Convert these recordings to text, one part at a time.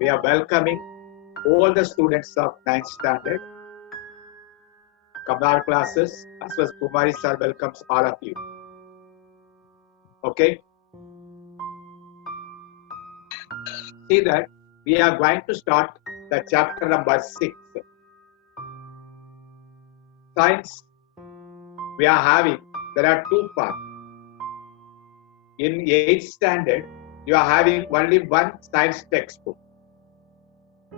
We are welcoming all the students of 9th standard, Kamar classes, as well as Kumari sir welcomes all of you. Okay? See that we are going to start the chapter number 6. Science, we are having, there are two parts. In 8th standard, you are having only one science textbook.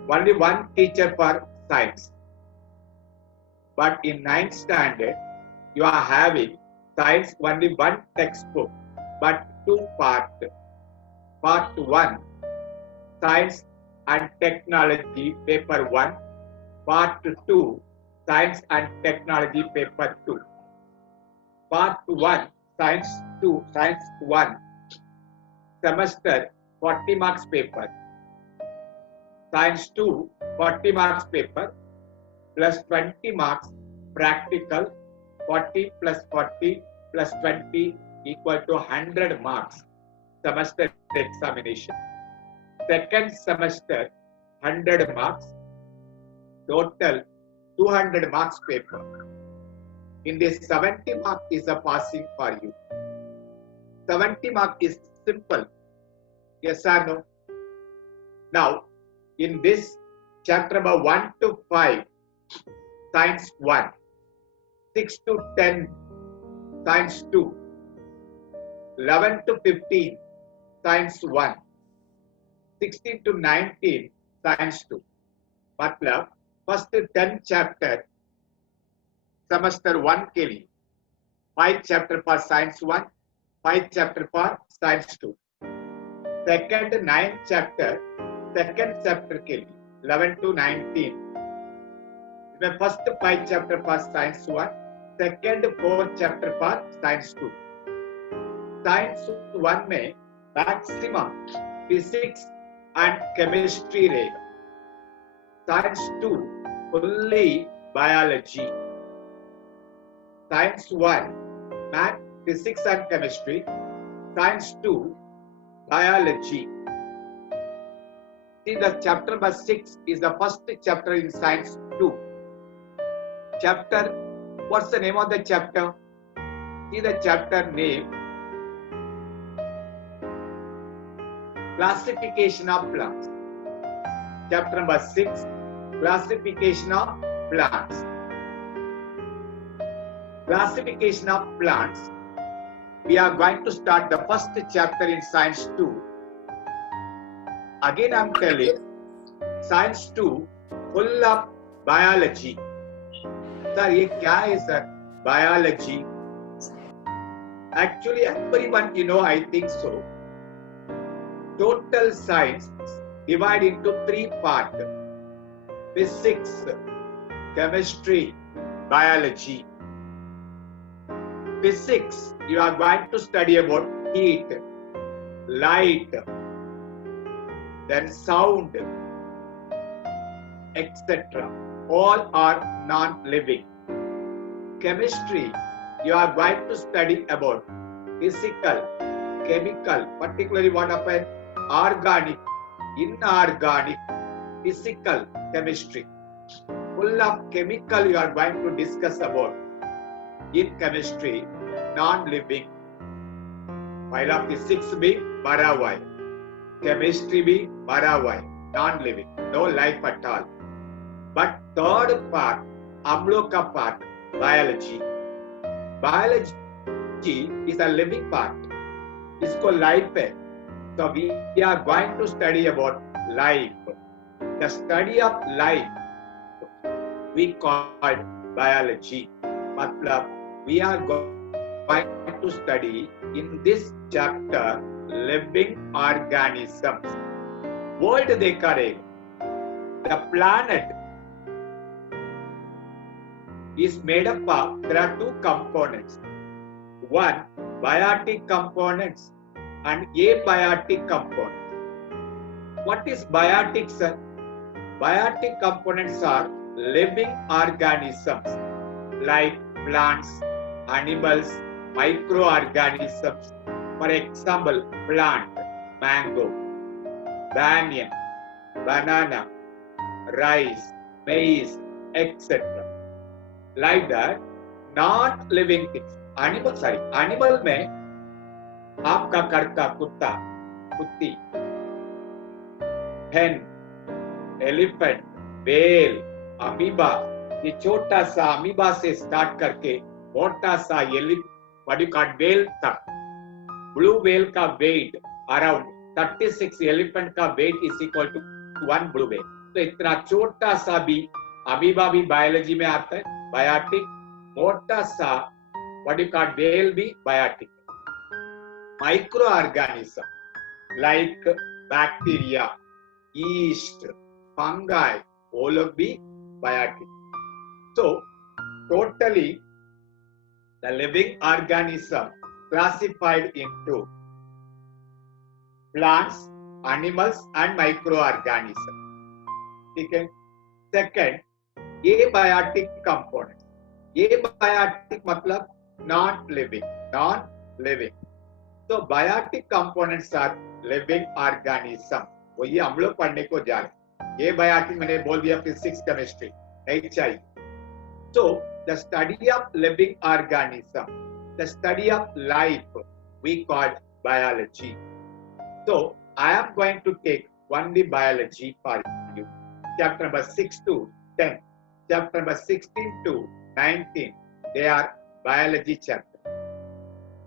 Only one teacher for science. But in 9th standard, you are having science only one textbook, but two parts. Part 1, Science and Technology, paper 1. Part 2, Science and Technology, paper 2. Part 1, Science 2, Science 1, semester 40 marks paper. Science 2, 40 marks paper, plus 20 marks practical, 40 plus 40 plus 20 equal to 100 marks semester examination. Second semester, 100 marks, total 200 marks paper. In this 70 mark is a passing for you. 70 mark is simple. Yes or no? Now, in this chapter number 1 to 5, Science 1, 6 to 10, Science 2, 11 to 15, Science 1, 16 to 19, Science 2. मतलब first 10 chapter semester 1 के लिए 5 chapter for Science 1, 5 chapter for Science 2. Second 9 chapter, second chapter के लिए 11 to 19. इसमें first 5 chapter for Science 1, second 4 chapter for Science 2. Science 1 में maximum physics and chemistry रहेगा. Science 2 fully biology. Science 1 math, physics and chemistry. Science 2 biology. See, the chapter number 6 is the first chapter in Science 2. Chapter, what's the name of the chapter? See the chapter name. Classification of plants. Chapter number 6, classification of plants. Classification of plants. We are going to start the first chapter in Science 2. Again, I'm telling, Science 2 full of biology. Sir, ये क्या है sir? Biology. Actually, everyone, I think so. Total science divided into 3 parts. Physics, chemistry, biology. Physics, you are going to study about heat, light, then sound, etc. All are non-living. Chemistry, you are going to study about physical, chemical, particularly what happened, organic, inorganic, physical chemistry. Full of chemical you are going to discuss about in chemistry, non-living. While of physics be mara हुआ है, chemistry be mara हुआ है, non-living, no life at all. But third part, हम लोग का part, biology. Biology is a living part. इसको life है. So we are going to study about life. The study of life we call biology. मतलब we are going to study in this chapter living organisms. World देखा रहेगा. The planet is made up of, there are 2 components. One, biotic components and abiotic components. What is biotic, sir? Biotic components are living organisms like plants, animals, microorganisms. For example, plant, mango, banyan, banana, rice, maize, etc. Like that, not living things. Animal में आपका करता कुत्ता, कुत्ती, hen, elephant, whale, amoeba, ये छोटा सा amoeba से start करके मोटा सा whale तक. ब्लू व्हेल का वेट अराउंड 36 एलिफेंट का weight is equal to 1 blue whale. तो इतना छोटा सा भी अमीबा भी बायोलॉजी में आता है, बायोटिक. मोटा सा व्हेल भी biotic. Micro organism like bacteria, yeast, fungi, वो लोग भी biotic. So totally the living organism classified into plants, animals and microorganisms. ठीक है. Second, ये biotic components. ये biotic मतलब not living. So biotic components are living organism. वो ये हम लोग पढ़ने को जा रहे हैं. ये biotic मैंने बोल दिया फिजिक्स केमिस्ट्री नहीं चाहिए. So the study of living organism, the study of life, we call biology. So I am going to take only biology for you. Chapter number 6 to 10, chapter number 16 to 19, they are biology chapter.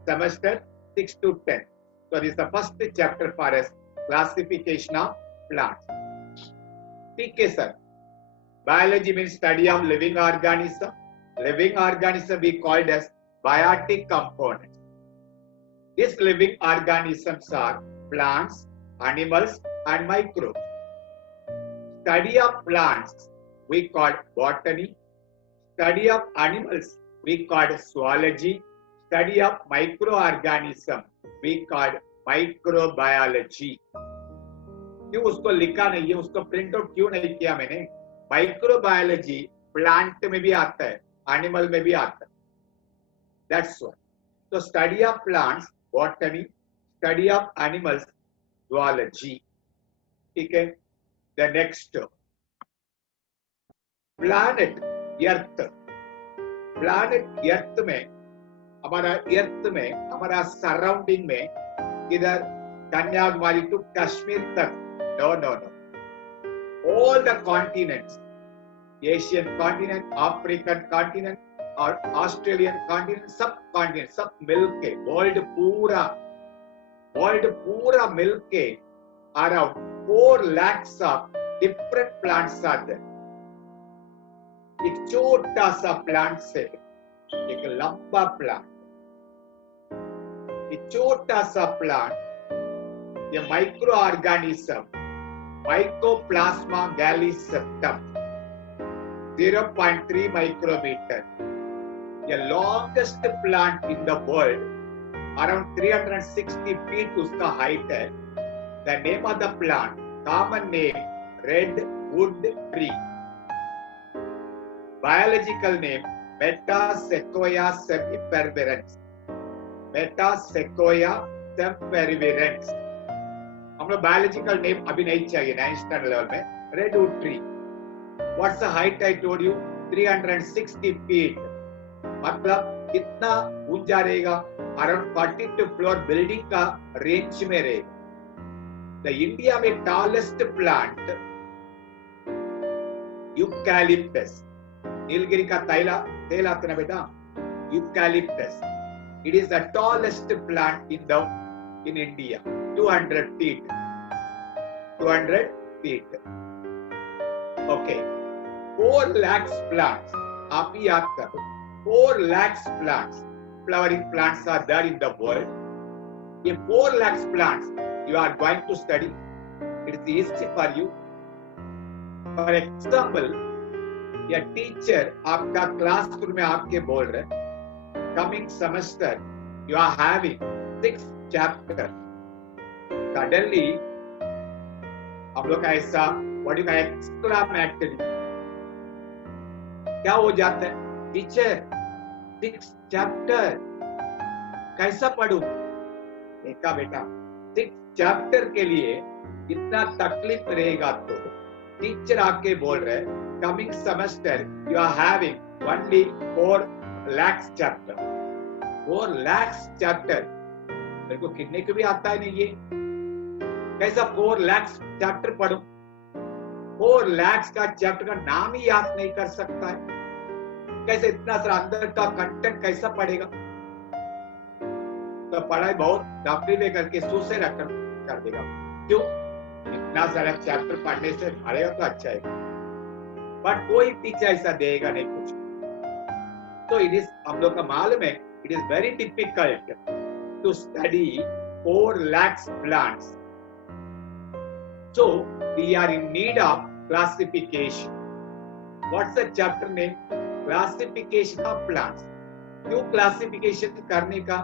Semester 6 to 10. So this is the first chapter for us, classification of plants. Okay, sir. Biology means study of living organism. Living organism we called as biotic components. These living organisms are plants, animals and microbes. Study of plants we call botany. Study of animals we call zoology. Study of microorganism we call microbiology. क्यों उसको लिखा नहीं है, उसको print out क्यों नहीं किया मैंने? माइक्रोबायोलॉजी प्लांट में भी आता है, एनिमल में भी आता है. That's why. So study of plants, botany, study of animals, zoology. ठीक है. The next, planet Earth. Planet Earth में हमारा सराउंडिंग में इधर कन्याकुमारी टू कश्मीर तक. No. All the continents, Asian continent, African continent और Australian continent, सब मिलके वर्ल्ड पूरा मिलके around 4 lakhs of different plants are there. एक छोटा सा प्लांट से एक लंबा प्लांट, एक छोटा सा प्लांट, ये micro organism Mycoplasma galliseptum, 0.3 micrometer. The longest plant in the world, around 360 feet उसका height है. The name of the plant, common name, redwood tree. Biological name, Metasequoia sempervirens. Metasequoia sempervirens. हम लोग biological name अभी नहीं चाहिए 9th standard level में. Redwood tree. What's the height? I told you 360 feet. मतलब कितना ऊंचा रहेगा? अराउंड 42 फ्लोर बिल्डिंग का रेंज में रहेगा. द इंडिया में टॉलेस्ट प्लांट यूकैलिप्टस. नीलगिरी का तेल आता है बेटा, eucalyptus. It is the tallest plant in India. 200 feet. Okay. 4 lakhs plants. आप ही याद करो. 4 lakhs plants, flowering plants are there in the world. ये 4 lakhs plants you are going to study. It is easy for you. For example, ये teacher आपका classroom में आपके बोल रहे, coming semester you are having 6 chapter. Suddenly हम लोग ऐसा what you call exclamatory क्या हो जाता है? टीचर 6 chapter कैसा पढ़ूं? देखा बेटा, 6 चैप्टर के लिए इतना तकलीफ रहेगा तो टीचर आके बोल रहे coming semester you are having only 4 lakhs chapter. 4 lakhs chapter मेरे को कितने को भी आता है नहीं, ये कैसा 4 lakhs चैप्टर पढ़ूं? 4 lakhs का चैप्टर का नाम ही याद नहीं कर सकता है, कैसे इतना सारा अंदर का कंटेंट कैसा पढ़ेगा? तो पढ़ाई बहुत डॉक्टरी में करके सुसे रखकर कर देगा। क्यों? इतना सारा चैप्टर पढ़ने से पढ़ेगा तो अच्छा है, बट कोई टीचर ऐसा देगा नहीं कुछ। तो इट इज, हम लोग का मालूम है, it is very difficult to study 4 lakhs plants. So we are in need of classification. What's the chapter name? Classification of plants. क्यों क्लासिफिकेशन करने का?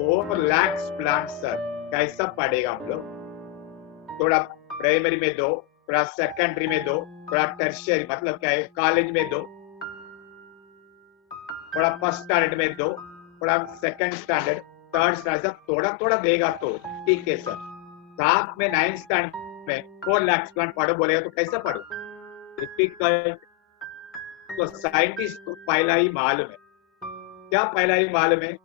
4 lakhs plants सर, कैसा पढ़ेगा हम लोग? थोड़ा प्राइमरी में दो, थोड़ा सेकेंडरी में दो, थोड़ा टर्शियरी मतलब क्या है कॉलेज में दो, थोड़ा फर्स्ट स्टैंडर्ड में दो, थोड़ा सेकंड स्टैंडर्ड, थर्ड स्टैंडर्ड, सब थोड़ा थोड़ा देगा तो ठीक है सर। साथ में 9th स्टैंडर्ड में 4 lakhs प्लांट पढ़ो बोलेगा तो कैसा पढ़ो? डिफिकल्ट। तो साइंटिस्ट को पहला ही मालूम है, क्या पहला ही मालूम है?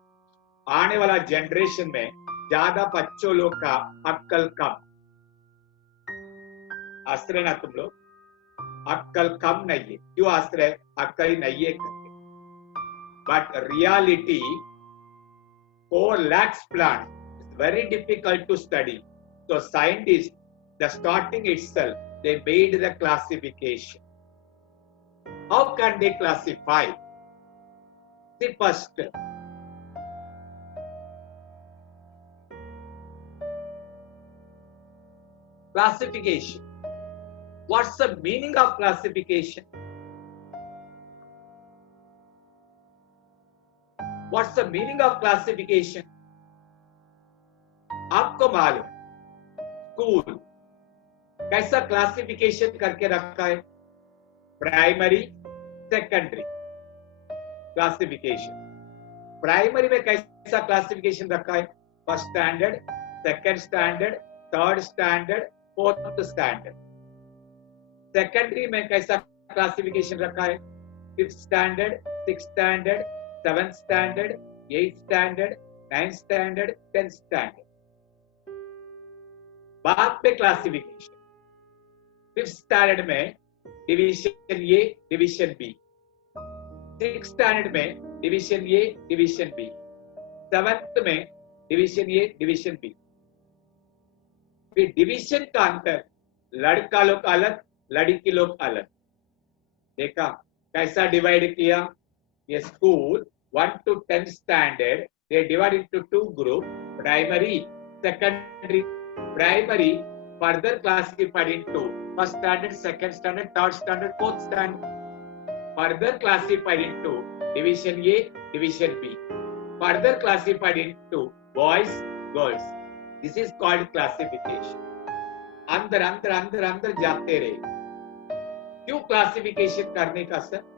आने वाला जनरेशन में ज्यादा बच्चों लोग का अक्ल कम। आश्चर्य ना तुम लोग, अक्ल कम नहीं है। क्यों आश्चर्य? अक्ल ही नहीं है करके। But reality 4 lakhs plant is very difficult to study. So scientists, the starting itself, they made the classification. How can they classify? See first, classification. What's the meaning of classification? What's the meaning of classification? आपको मालूम school कैसा classification करके रखा है? Primary, secondary classification. Primary में कैसा classification रखा है? First standard, second standard, third standard, fourth standard. Secondary में कैसा क्लासिफिकेशन रखा है? 5th standard, 6th standard, 7th standard, 8th standard, 9th standard, 10th standard. बाद में क्लासिफिकेशन 5th स्टैंडर्ड में division A, division B, 6th standard में division A, division B, 7th में division A, division B. फिर division का अंतर, लड़का लोग अलग, लड़की लोग अलग। देखा कैसा डिवाइड किया? ये school 1 to 10th standard they divide into 2 group, primary, secondary. Primary further classified into first standard, second standard, third standard, fourth standard. Further classified into division A, division B. Further classified into boys, girls. This is called classification. अंदर अंदर अंदर अंदर जाते रहे। क्यों classification करने का sir?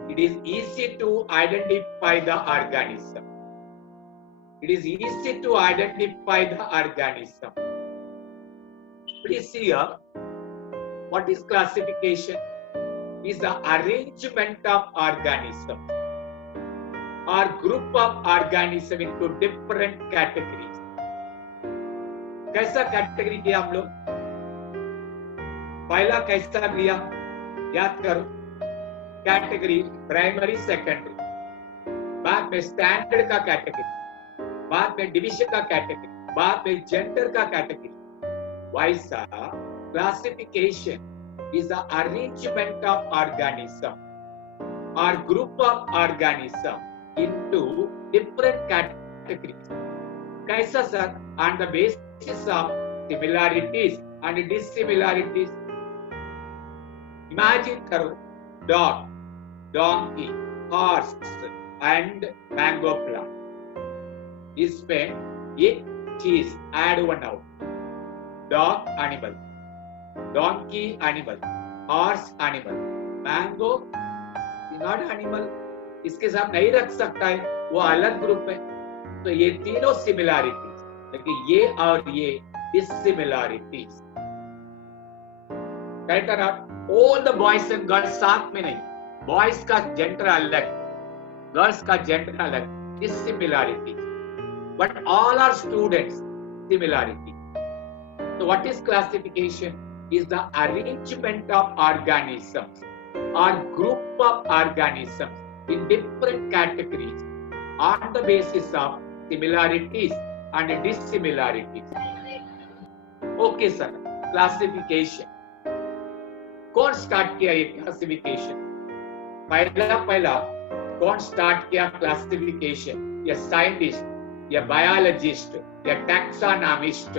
It is easy to identify the organism. It is easy to identify the organism. Please see here, what is classification? Is the arrangement of organisms or group of organisms into different categories. कैसा category किया हम लोग? पहला कैसा लिया? याद करो, category primary, secondary, बाद में स्टैंडर्ड का कैटेगरी, बाद में डिवीजन का कैटेगरी, बाद में जेंडर का कैटेगरी। वैसा classification is the arrangement of organism और group of organism into different categories. कैसा sir? On the basis of similarities and dissimilarities. Imagine करो, dog, donkey, horse and mango plant. इसमें एक चीज add one out. Dog animal, donkey animal, horse animal, mango is not animal. इसके साथ नहीं रख सकता है, वो अलग ग्रुप है। तो ये तीनों सिमिलैरिटीज लेकिन ये और ये डिसिमिलरिटीज, करेक्ट है ना? All the boys and girls साथ में नहीं, बॉयज का जेंडर अलग, गर्ल्स का जेंडर अलग, dissimilarities, but all are students, similarity. So what is classification? Is the arrangement of organisms or group of organisms in different categories on the basis of similarities and dissimilarities. Okay sir, classification. कौन start किया ये classification? पहला कौन start किया classification? या scientist, या biologist, या taxonomist?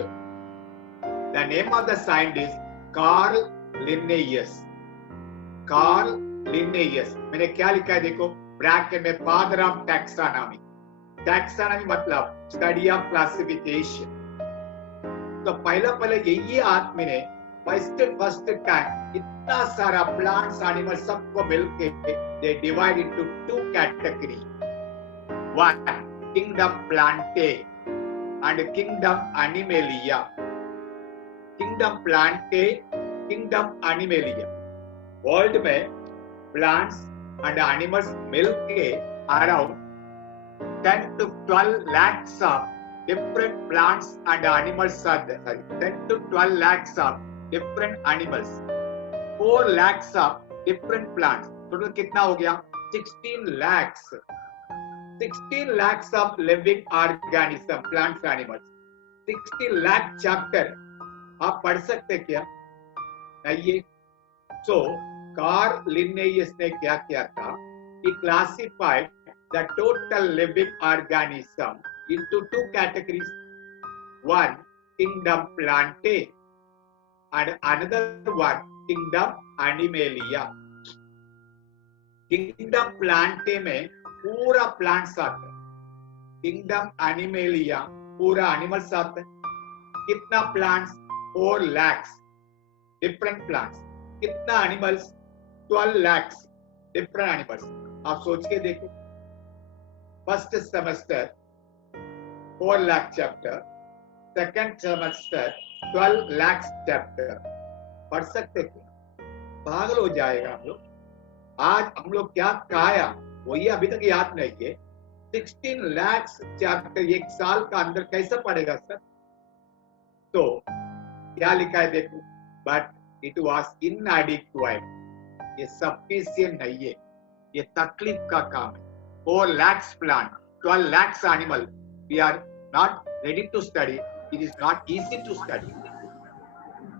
The name of the scientist Carl Linnaeus. Carl Linnaeus. मैंने क्या लिखा है देखो ब्रैकेट में, फादर ऑफ टैक्सोनॉमी. टैक्सोनॉमी मतलब स्टडी ऑफ क्लासिफिकेशन. तो पहले यही आदमी ने फर्स्ट टाइम इतना सारा प्लांट्स एनिमल सबको मिलके they divide into two category. One kingdom Plantae and kingdom animalia. Kingdom Plantae, kingdom animalia. World में प्लांट्स एंड एनिमल्स मिलके around 10 to 12 lakhs of different plants and animals are there. Sorry, 10 to 12 lakhs of different animals, 4 lakhs of different plants. Total कितना हो गया? 16 lakhs. 16 lakhs of living organism, plants, animals. 16 lakh chapter आप पढ़ सकते क्या? नहीं. So Karl लिन्नेयस ने क्या किया था? He classified the total living organism into two categories. One kingdom plantae and another one kingdom animalia. Kingdom plantae में पूरा plants आते हैं. Kingdom animalia पूरा animals आते हैं. कितना plants? 4 lakhs different plants. कितना animals? 12 lakhs different animals. आप सोच के देखो. First semester 4 lakh chapter, second semester 12 lakhs chapter. पढ़ सकते थे? पागल हो जाएगा हम लोग. आज हम लोग क्या खाया वही अभी तक याद नहीं है. 16 lakhs chapter एक साल का अंदर कैसे पढ़ेगा सर? तो क्या लिखा है देखो, बट इट वॉज इनएडिक्वेट. ये सफिशिएंट नहीं है, ये तकलीफ का काम है. 4 lakhs plant, 12 lakhs animal, we are not ready to study. It is not easy to study.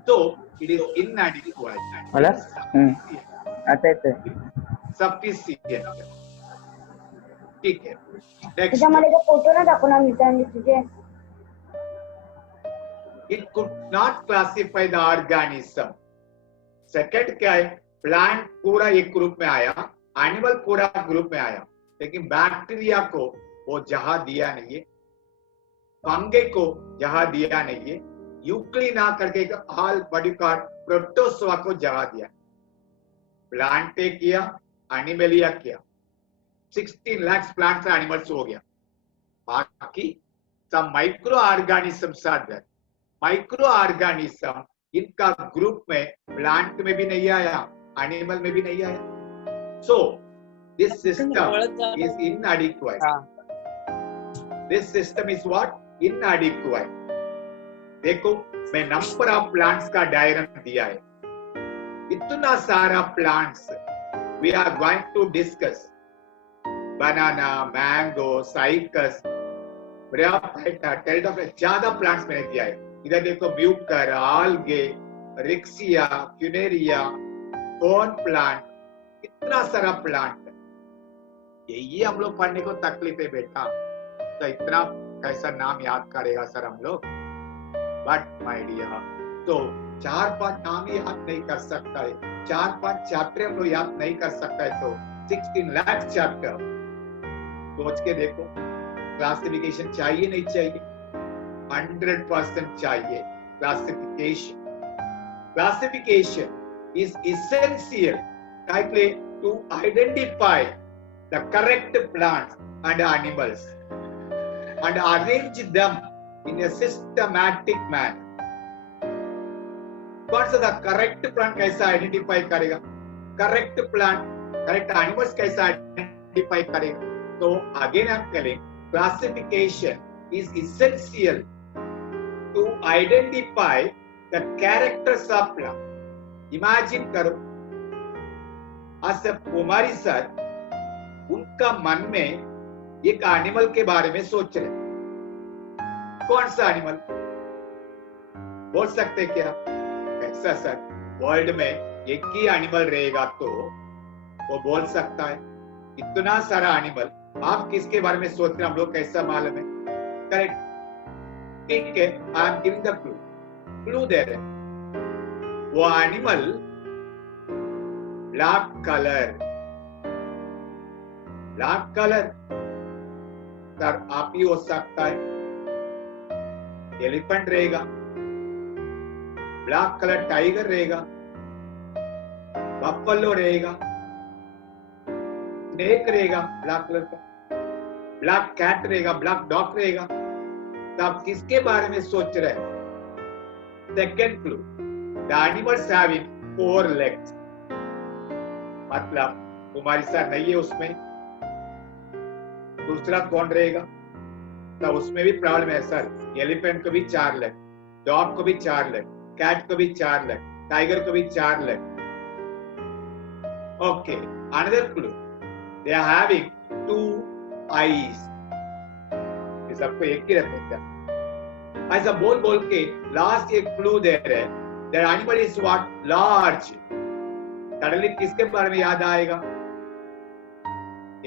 So it is inadequate. Sufficient. ठीक है. Next. मला फोटो ना दाखवणार मित्रांनी तुझे. It could not classify the organism. Second क्या है? प्लांट पूरा एक ग्रुप में आया, एनिमल पूरा ग्रुप में आया, लेकिन बैक्टीरिया को वो जगह दिया नहीं है, फंगे को जगह दिया नहीं है, यूक्लिना करके हाल बड़ी कार प्रोटोसोआ को जगह दिया. प्लांटे किया, एनिमलिया किया. 16 lakhs प्लांट्स और एनिमल्स हो गया. बाकी सब micro organisms are there. Micro organism इनका ग्रुप में प्लांट में भी नहीं आया, एनिमल में भी नहीं आया. So this system is inadequate. This system is what? Inadequate. देखो मैं नंबर ऑफ प्लांट्स का डायग्राम दिया है. इतना सारा plants we are going to discuss. Banana, mango, cycas, bryophyta, pteridophyta, ज्यादा प्लांट्स मैंने दिया है. इधर देखो mucor, algae, riccia, funaria, corn plant, इतना सारा प्लांट. यही हम लोग पढ़ने को तकलीफ है बेटा. तो इतना कैसा नाम याद करेगा सर हम लोग? बट माय डियर, तो 4-5 नाम ही याद नहीं कर सकता है, 4-5 चैप्टर हम लोग याद नहीं कर सकता है. तो 16 लाख चैप्टर सोच के देखो. क्लासिफिकेशन चाहिए नहीं चाहिए? 100% चाहिए. Classification is essential to identify the correct plants and animals and arrange them in a systematic manner. कौन सा था करेक्ट प्लांट कैसा आइडेंटिफाई करेगा, करेक्ट प्लांट करेक्ट एनिमल्स कैसा आइडेंटिफाई करेगा. तो again I am telling classification is essential to identify the characters of plant. Imagine करो as a Kumari sir उनका मन में एक एनिमल के बारे में सोच रहे. कौन सा एनिमल बोल सकते क्या? ऐसा सर वर्ल्ड में एक ही एनिमल रहेगा तो वो बोल सकता है. इतना सारा एनिमल, आप किसके बारे में सोच रहे हैं हम लोग कैसा मालूम है? करेक्ट, ठीक है. I am giving the clue. Clue दे रहे. वो animal black colour. Black colour sir आप ही हो सकता है. एलिफेंट रहेगा, ब्लैक कलर टाइगर रहेगा, बफलो रहेगा, स्नेक रहेगा ब्लैक कलर का, ब्लैक कैट रहेगा, ब्लैक डॉग रहेगा. तो आप किसके बारे में सोच रहे हैं? Second clue, the animals having 4 legs. मतलब तुम्हारी सर नहीं है उसमें, दूसरा कौन रहेगा? तो उसमें भी प्रॉब्लम है सर. एलिफेंट को भी 4 लेग, डॉग को भी 4 लेग, कैट को भी 4 लेग, टाइगर को भी 4 leg. Okay, another clue, they are having 2 eyes. ये सबको एक ही रहता है. ऐसा बोल बोल के लास्ट एक क्लू दे रहे हैं. That animal is what? Large. Suddenly किसके बारे में याद आएगा?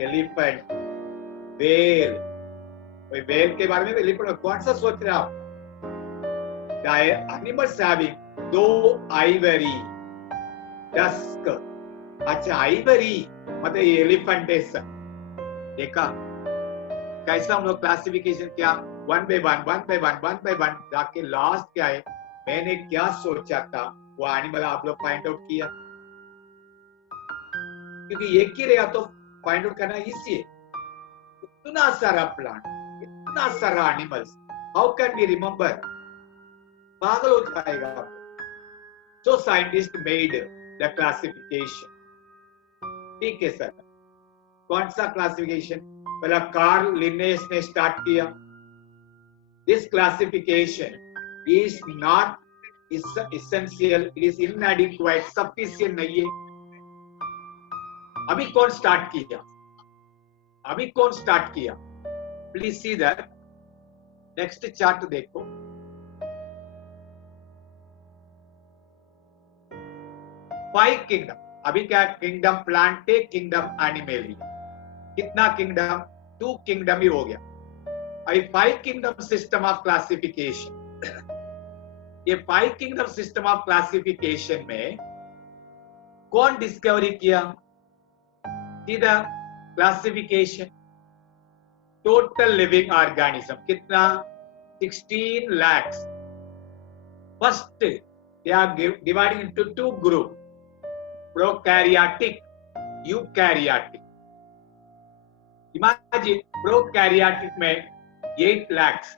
Elephant, well. वही वेल के बारे में, एलिफेंट कौन सा सोच रहे आप? Animals having 2 ivory, tusk. अच्छा आइवरी मतलब एलिफेंट है सर. देखा कैसा हम लोग क्लासिफिकेशन किया? 1 by 1 जाके लास्ट क्या है, मैंने क्या सोचा था वो एनिमल आप लोग फाइंड आउट किया. क्योंकि एक ही रहेगा तो फाइंड आउट करना इजी है. इतना सारा प्लांट, इतना सारा animals, how can we remember? पागल हो जाएगा. So scientist made the classification. ठीक है सर. कौन सा क्लासिफिकेशन? पहला कार्ल लिनेस ने स्टार्ट किया. This classification is not essential, it is inadequate, sufficient नहीं है. अभी कौन स्टार्ट किया? अभी कौन स्टार्ट किया? Please see that. Next chart देखो. Five kingdom. अभी क्या किंगडम? प्लांट है, किंगडम एनिमल. कितना किंगडम? 2 किंगडम ही हो गया. अभी 5 किंगडम सिस्टम ऑफ क्लासिफिकेशन. ये 5 किंगडम सिस्टम ऑफ क्लासिफिकेशन में कौन डिस्कवरी किया? सीधा क्लासिफिकेशन. टोटल लिविंग ऑर्गेनिज्म कितना? 16 lakhs. First they are dividing into 2 group, prokaryotic, eukaryotic. Imagine prokaryotic में 8 lakhs,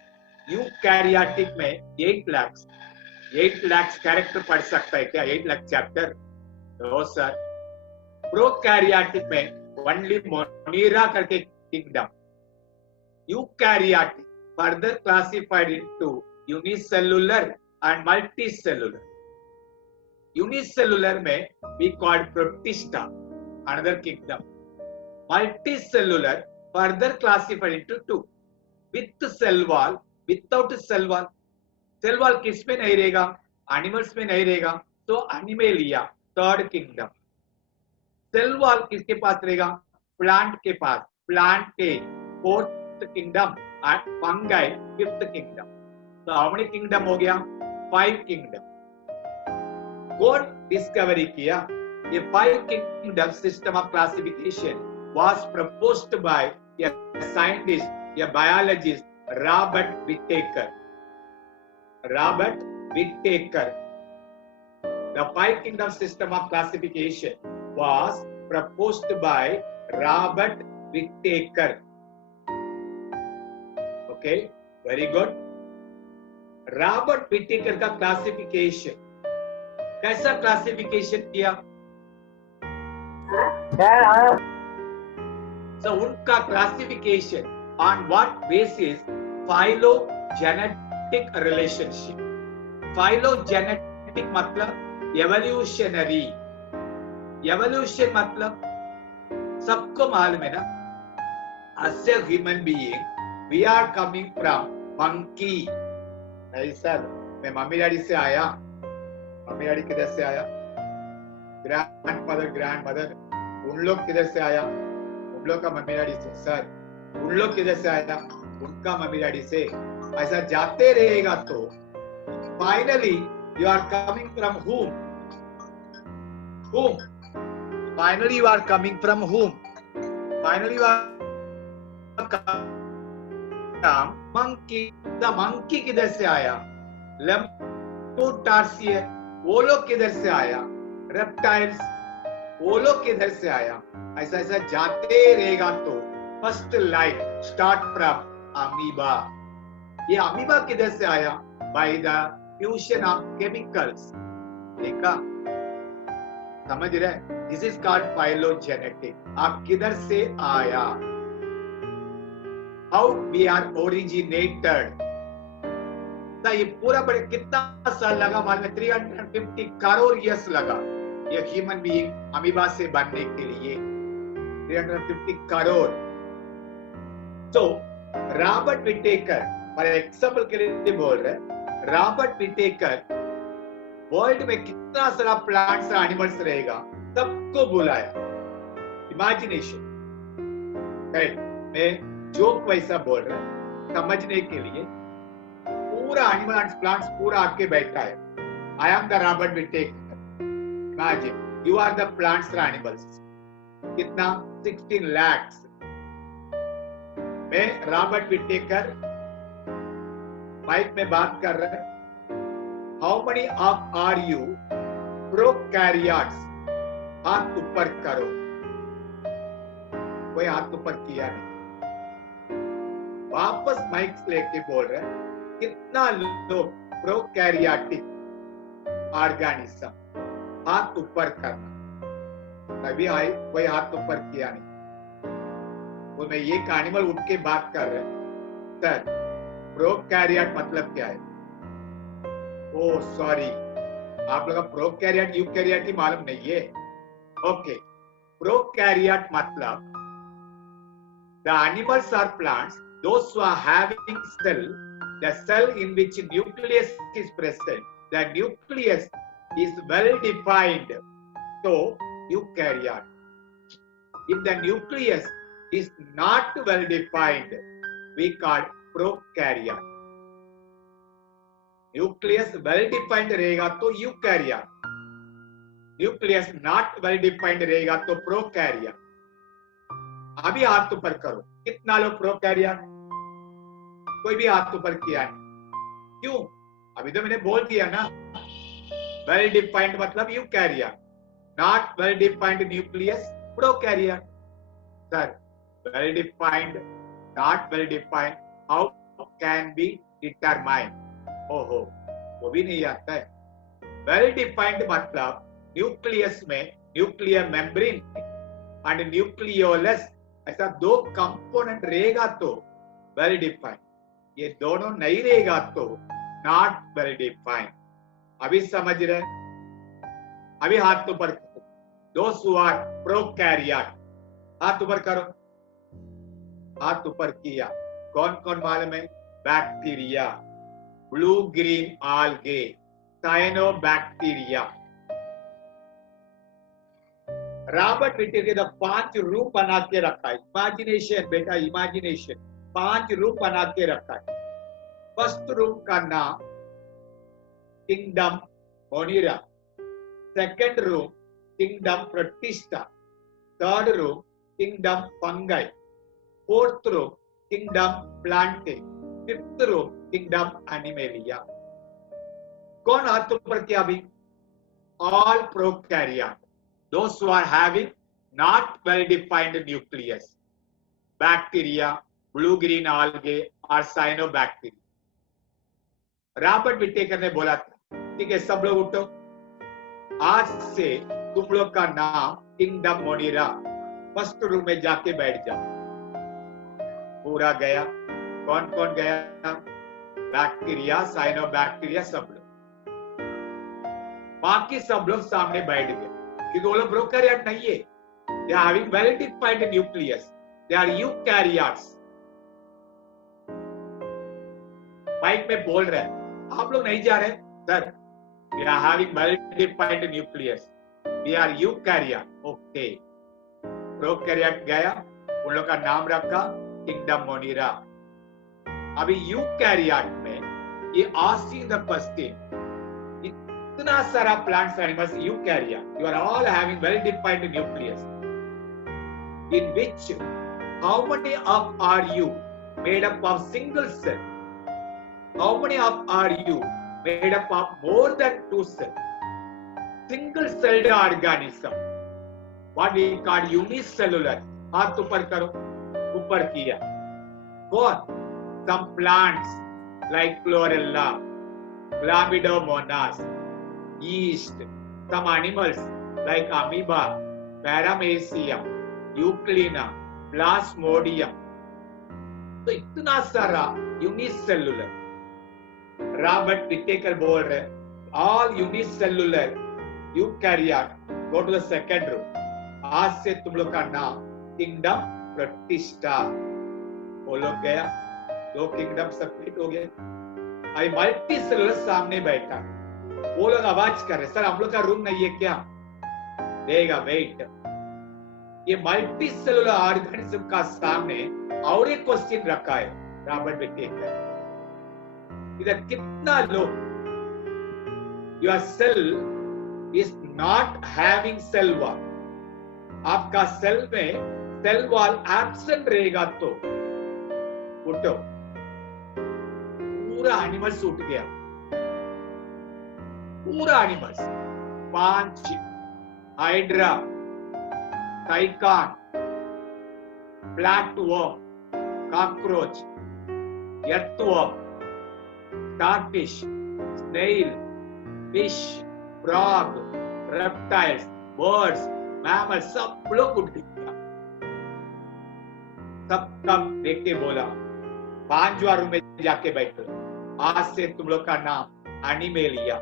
यूकैरियोटिक में 8 lakhs. 8 lakhs कैरेक्टर पढ़ सकता है क्या? 8 lakh चैप्टर? No sir. प्रोकैरियोटिक में ओनली मोनीरा करके kingdom. Eukaryotic further classified into unicellular and multicellular. Unicellular में we called Protista, another kingdom. Multicellular further classified into 2, with cell wall, without cell wall. Cell wall किस में नहीं रहेगा? Animals में नहीं रहेगा, तो Animalia, third kingdom. Cell wall किसके पास रहेगा? प्लांट के पास. प्लांट के fourth kingdom and fungi fifth kingdom. तो हाउ मेनी किंगडम हो गया? 5 किंगडम. कौन डिस्कवरी किया? ये 5 kingdom system of classification was proposed by a scientist, a biologist, Robert Whittaker. Robert Whittaker. The 5 kingdom system of classification was proposed by Robert Whittaker. Okay, very good. Robert Whittaker का classification, कैसा classification किया? So उनका classification on what basis? Phylogenetic relationship. Phylogenetic मतलब evolutionary. Evolution मतलब सबको मालूम है ना, as a human being we are coming from monkey. नहीं सर, मैं मम्मी डैडी से आया। मम्मी डैडी किधर से आया? ग्रैंडफादर ग्रैंडमदर, उन लोग किधर से आया? उन लोग का मम्मी डैडी से। सर उन लोग किधर से आया? उनका मम्मी डैडी से। ऐसा जाते रहेगा तो finally you are coming from whom? Finally you are coming from whom? Finally you are from monkey. The monkey किधर से आया? लेम्पुटार्सिए, वो लोग किधर से आया? रेप्टाइल्स, वो लोग किधर से आया? ऐसा ऐसा जाते रहेगा तो first life start from amoeba. ये अमीबा किधर से आया? By the fusion of chemicals. देखा, समझ रहे? This is called phylogenetic. आप किधर से आया? How we are originated. ये पूरा बड़े कितना साल लगा? मालूम है? 350 करोड़ ईयर्स लगा ये ह्यूमन बीइंग अमीबा से बनने के लिए। 350 करोड़। तो रॉबर्ट विटेकर फॉर एग्जाम्पल के लिए बोल रहे, रॉबर्ट विटेकर वर्ल्ड में कितना सारा प्लांट्स और एनिमल्स रहेगा सबको बुलाया। Imagination, correct? मैं जोक वैसा बोल रहा हूं समझने के लिए। पूरा एनिमल एंड प्लांट्स पूरा आके बैठा है। I am the Robert Whittaker. Imagine you are the plants और एनिमल्स। कितना? 16 lakhs। मैं रॉबर्ट विटेकर माइक में बात कर रहा है। How many of are you prokaryotes? हाथ ऊपर करो। कोई हाथ ऊपर किया नहीं। वापस माइक लेके बोल रहे हैं, कितना लोग प्रोकैरियोटिक ऑर्गेनिज्म? हाथ ऊपर करना। अभी कोई हाथ ऊपर किया नहीं। तो मैं ये एनिमल उठ के बात कर रहे हैं। सर प्रोकैरियोट मतलब क्या है? ओ सॉरी, आप लोग प्रोकैरियोट यूकैरियोट ही मालूम नहीं है। ओके, प्रोकैरियोट मतलब the animals or plants those who are having cell, the cell in which nucleus is present, the nucleus is well defined, so eukaryote. If the nucleus is not well defined, we call prokaryote. Nucleus well defined रहेगा तो eukaryote, nucleus not well defined रहेगा तो prokaryote. अभी हाथ ऊपर करो, कितना लोग प्रोकैरियोट? कोई भी हाथ ऊपर किया नहीं। क्यों? अभी तो मैंने बोल दिया ना, वेल डिफाइंड मतलब eukaryote, not well defined nucleus prokaryote. Sir well defined, not well defined, how can be determine? ओहो, वो भी नहीं आता है। वेल डिफाइंड मतलब न्यूक्लियस में न्यूक्लियर मेम्ब्रेन एंड न्यूक्लियोलस, ऐसा दो कंपोनेंट रहेगा तो वेल डिफाइंड। ये दोनों नहीं रहेगा तो नॉट वेल डिफाइंड। अभी समझ रहे? अभी हाथ ऊपर करो। दोस हु आर प्रोकैरियोट, हाथ ऊपर करो। हाथ ऊपर किया। कौन कौन मालूम है? Bacteria, blue green algae, cyanobacteria. Robert Whittaker ने 5 रूप बना के रखा है। इमेजिनेशन बेटा, इमेजिनेशन। 5 रूप बना के रखा है। फर्स्ट रूप का नाम किंगडम मोनिरा, सेकंड रूप किंगडम प्रोटिस्टा, थर्ड रूप किंगडम फंगाई, फोर्थ रूप किंगडम प्लांटे, फिफ्थ रूप किंगडम एनिमेलिया। कौन हाथ ऊपर किया अभी? All prokaryote, those who are having not well defined nucleus, bacteria, blue green algae or cyanobacteria. Robert Whittaker ने बोला था, ठीक है सब लोग उठो, आज से तुम लोग का नाम किंगडम मोनीरा, फर्स्ट रूम में जाके बैठ जाओ। पूरा गया, कौन कौन गया? बैक्टीरिया, साइनोबैक्टीरिया, सब लोग, बाकी सब लोग सामने बैठ गए, क्योंकि वो लोग प्रोकैरियोट नहीं है, they are having well defined nucleus, they are eukaryotes। Mic में बोल रहे हैं, आप लोग नहीं जा रहे sir, we are having well defined nucleus, we are eukaryote, okay. Prokaryote गया, उन लोग का नाम रखा किंगडम मोनीरा। अभी यूकैरियोट में ये आस्किंग द क्वेश्चन, इतना सारा plants animals eukaryote, you are all having well defined nucleus, in which how many of are you made up of single cell, how many of are you made up of more than two cell, single celled organism, what we call unicellular। हाथ ऊपर करो, ऊपर किया, कौन? some plants like chlorella, chlamydomonas, yeast, some animals like amoeba, paramecium, euglena, plasmodium, तो इतना सारा unicellular. Robert Whittaker बोल रहे all unicellular eukaryote go to the second room, आज से तुम लोग का नाम किंगडम प्रतिष्ठा। वो लोग गया, दो किंगडम सेपरेट हो गए। अभी मल्टी सेलुलर सामने बैठा, वो लोग आवाज कर रहे, सर हम लोग का रूम नहीं है क्या? देगा, वेट। ये मल्टी सेलुलर ऑर्गेनिज्म का सामने और एक क्वेश्चन रखा है रॉबर्ट विटेकर, इधर कितना लोग, your cell is not having cell wall, आपका सेल में सेल वॉल एब्सेंट रहेगा तो उठो। पूरा एनिमल्स उठ गया, पूरा एनिमल्स, पांच, hydra, Sycon, flatworm, cockroach, earthworm, starfish, snail, fish, frog, reptiles, birds, mammals, सब लोग उठ गया। सबका देख के बोला, 5वां रूम में जाके बैठो, आज से तुम लोग का नाम एनिमेलिया।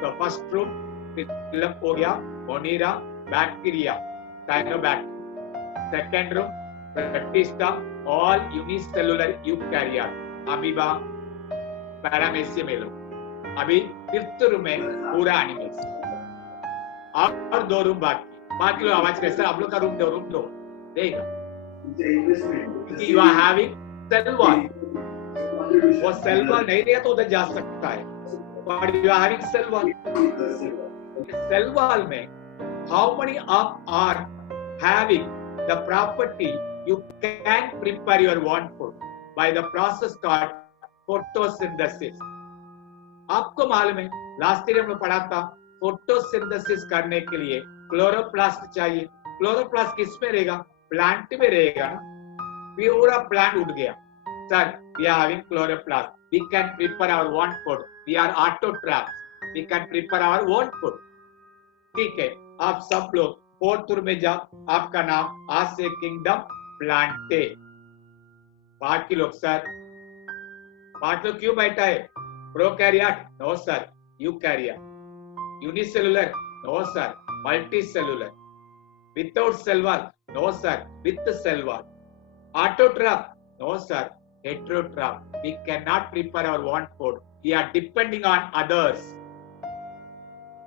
तो फर्स्ट रूम फिलअप हो गया, Monera, bacteria, cyanobacteria. Second room Protista, all unicellular eukaryote, amoeba, paramecium, ये लोग। अभी फिफ्थ रूम में पूरा एनिमल्स, और 2 रूम बाकी लोग आवाज करे, सर आप लोग का रूम दो देगा, क्योंकि you are having cell wall. वो सेल वॉल नहीं रहेगा तो उधर जा सकता है, but you are having cell wall. Cell wall में how many of are having the property you can prepare your own food by the process called photosynthesis। आपको मालूम है, लास्ट ईयर हमने पढ़ा था, फोटोसिंथेसिस करने के लिए क्लोरोप्लास्ट चाहिए। क्लोरोप्लास्ट किस में रहेगा? प्लांट में रहेगा ना। पूरा प्लांट उठ गया, sir we are having chloroplast, we can prepare our own food, we are autotrophs, we can prepare our own food। ठीक है, आप सब लोग 4th रूम में जाओ, आपका नाम आज से किंगडम प्लांटे। बाकी लोग, सर बाकी लोग क्यों बैठा है? Prokaryote? No sir, eukaryote. Unicellular? No sir, multicellular. Without cell wall? No sir, with cell wall. Autotroph? No sir, heterotroph. We can not prepare our own food, we are depending on others.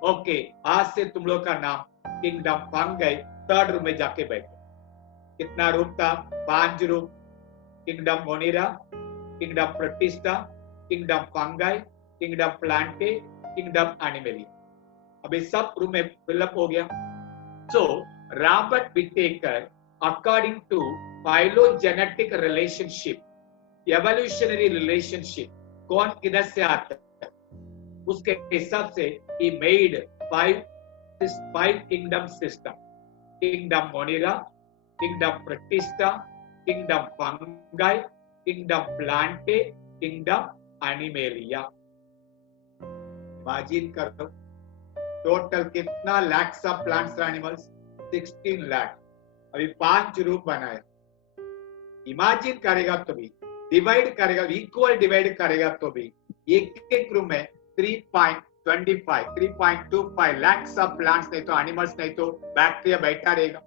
Okay, आज से तुम लोग का नाम kingdom fungi. 3rd room में जाके बैठे। कितना रूम था? 5 room. Kingdom Monera, kingdom Protista, kingdom Fungi, kingdom Plantae, kingdom Animalia. अभी सब रूम में फिलअप हो गया। So Robert Whittaker, according to phylogenetic relationship, evolutionary relationship, कौन किधर से आता है, उसके हिसाब से he made 5 kingdom system: kingdom monera, kingdom protista, kingdom fungi, kingdom plantae, kingdom animalia. Imagine करो टोटल कितना लैक्स ऑफ प्लांट्स और एनिमल्स, 16 लाख। अभी 5 रूप बनाया। इमेजिन करेगा तो भी, डिवाइड करेगा, इक्वल डिवाइड करेगा तो भी एक एक रूम में 3.25 लैक्स ऑफ प्लांट्स नहीं तो एनिमल्स नहीं तो बैक्टीरिया बैठा रहेगा।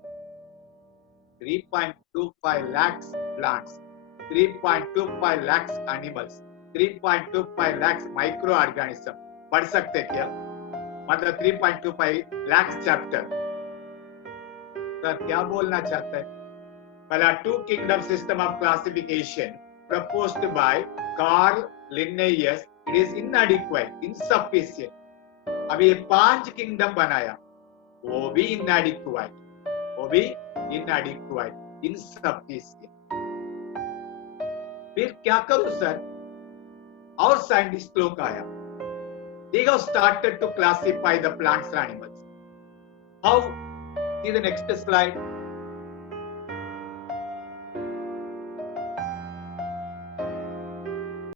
3.25 lakhs plants, 3.25 lakhs animals, 3.25 lakhs microorganism पढ़ सकते क्या? मतलब 3.25 lakhs चैप्टर। सर क्या बोलना चाहते हैं? पहला two kingdom system of classification proposed by Carl Linnaeus, it is inadequate, insufficient। अभी ये 5 किंगडम बनाया, वो भी inadequate, वो भी inadequate, insufficient। फिर क्या करूं सर? और साइंटिस्ट लोग आया, they have started to classify the plants and animals। How? See the next slide।